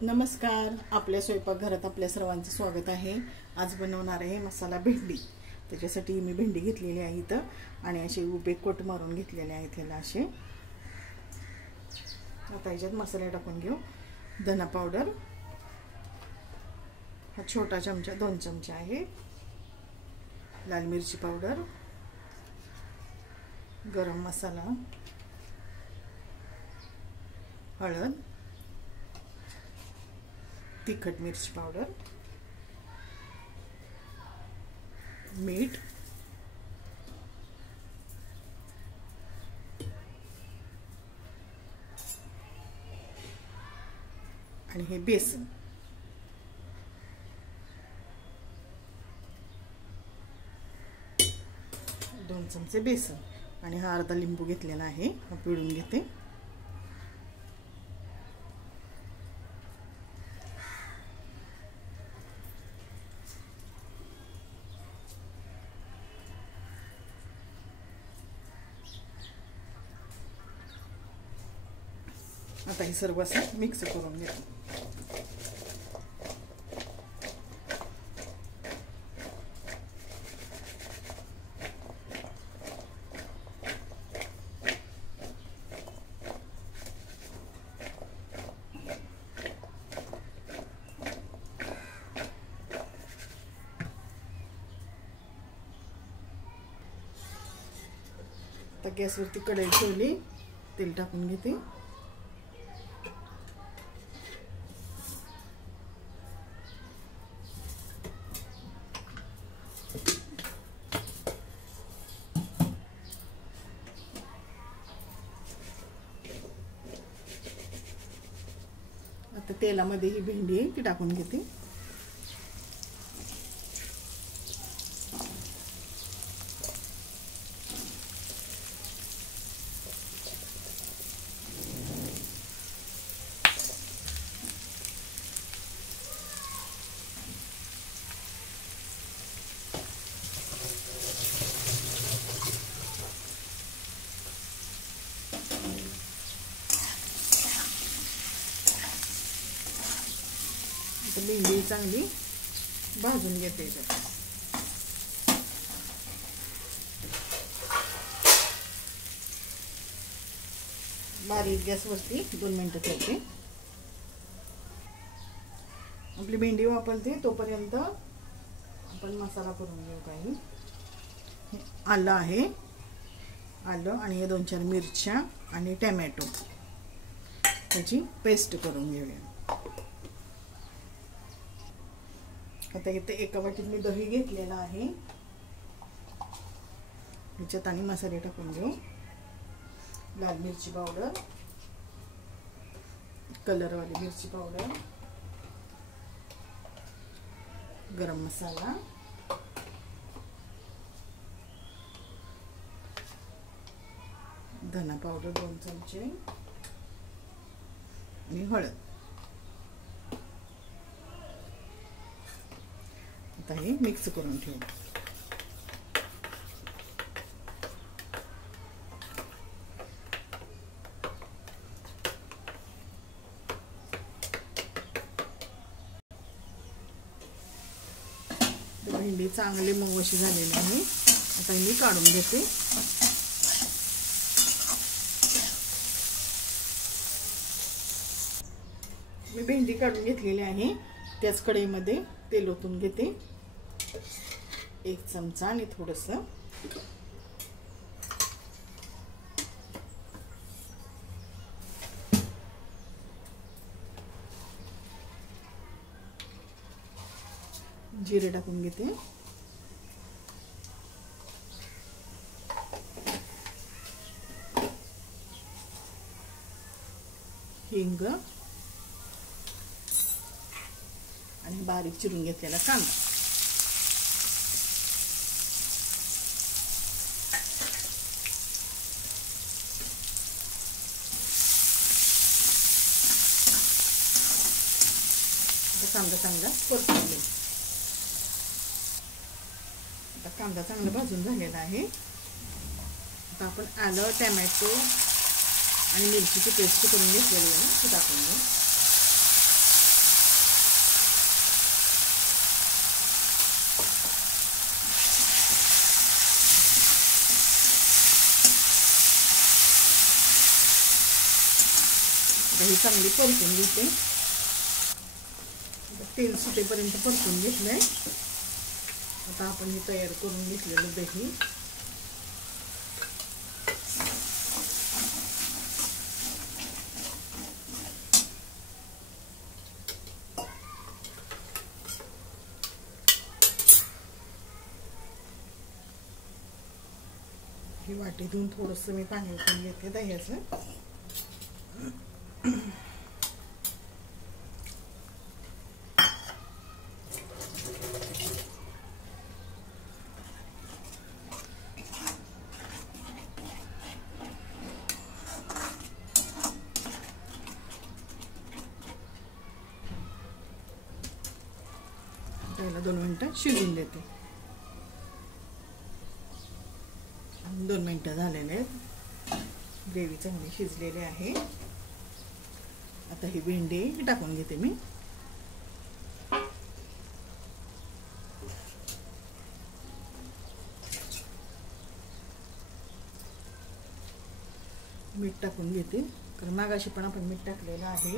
नमस्कार. आपल्या स्वयंपाकघरात आपल्या सर्वांचं स्वागत आहे. आज बनवणार आहे मसाला भेंडी. त्याच्यासाठी मी भेंडी घेतलेली आहे इथं आणि असे उभे कोट मारून घेतलेले आहेत ह्याला असे. आता याच्यात मसाले टाकून घेऊ. धना पावडर हा छोटा चमचा 2 चमचे आहे. लाल मिरची पावडर, गरम मसाला, हळद, तिखट मिरची पावडर, मीठ, आणि हे बेसन. दोन चमचे बेसन आणि हा अर्धा लिंबू घेतलेला आहे. हा पिळून घेते. आता हे सर्व असं मिक्स करून घेतो. आता गॅसवरती कढई ठेवली. तेल टाकून घेते. आता तेलामध्ये ही भेंडी आहे ती टाकून घेते. भेंडी चांगली भाजून घेते. बारीक गॅसवरती 2 मिनिटं ठेवते. आपली भेंडी वापरते तोपर्यंत आपण मसाला करून घेऊ. काही आलं आहे, आलं आणि 2-4 मिरच्या आणि टोमॅटो त्याची पेस्ट करून घेऊया. आता इथे एका वाटीत मी दही घेतलेला आहे. ह्याच्यात आणि मसाले टाकून घेऊ. लाल मिरची पावडर, कलरवाली मिरची पावडर, गरम मसाला, धना पावडर 2 चमचे आणि हळद. आता हे मिक्स करून ठेवू. भेंडी चांगली मऊ अशी झालेली आहे. आता मी काढून घेते. मी भेंडी काढून घेतलेली आहे. त्याच कढईमध्ये तेल ओतून घेते. 1 चमचा आणि थोडंसं जिरे टाकून घेते. हिंग आणि बारीक चिरून घेतलेला कांदा. कांदा चांगला परतून घेऊ. आता कांदा चांगला भाजून झालेला आहे. आता आपण आलं, टोमॅटो आणि मिरचीची पेस्ट करून घेतलेली आहे ती टाकून घेऊ. ही चांगली परतून घेते. तेल सुटेपर्यंत परतून घेतलंय. आता आपण हे तयार करून घेतलेलं दही ही वाटीतून थोडंसं मी पाणी ओतून घेते दह्याचं. पहिला 2 मिनिटं शिजून देते. 2 मिनिटं झालेले आहेत. ग्रेव्ही चांगली शिजलेली आहे. आता ही भेंडी टाकून घेते मी. मीठ टाकून घेते कारण मागाशी पण आपण मीठ टाकलेलं आहे.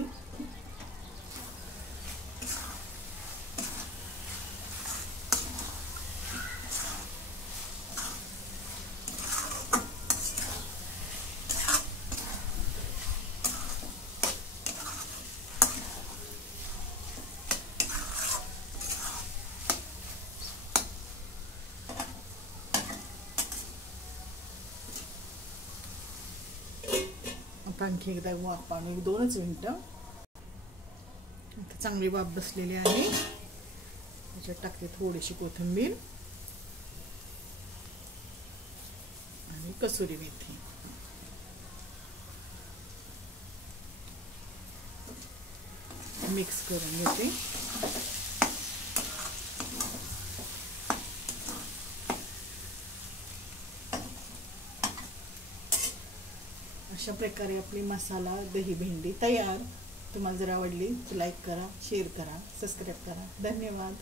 आणखी एकदा वाफ आणि 2च मिनिटं. आता चांगली वाफ बसलेली आहे. त्याच्यात टाकते थोडीशी कोथिंबीर आणि कसुरी मेथी. मिक्स करून घेते. अशा प्रकारे आपली मसाला दही भेंडी तयार. तुम्हाला जर आवडली तर लाईक करा, शेअर करा, सबस्क्राईब करा. धन्यवाद.